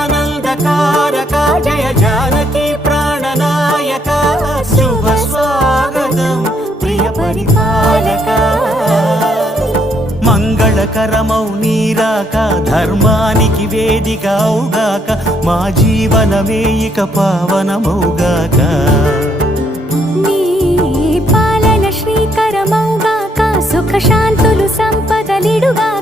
జగదానందకారక జయ జానకి ప్రాణనాయక శుభ స్వాగతం ప్రియ పరిపాలక మంగళకరమౌ నీరాక ధర్మానికి వేదిక అవుగాక మా జీవనమే ఇక పావనమౌగాక నీ పాలన శ్రీకరమౌగాక సుఖ శాంతులు సంపదలిడుగాక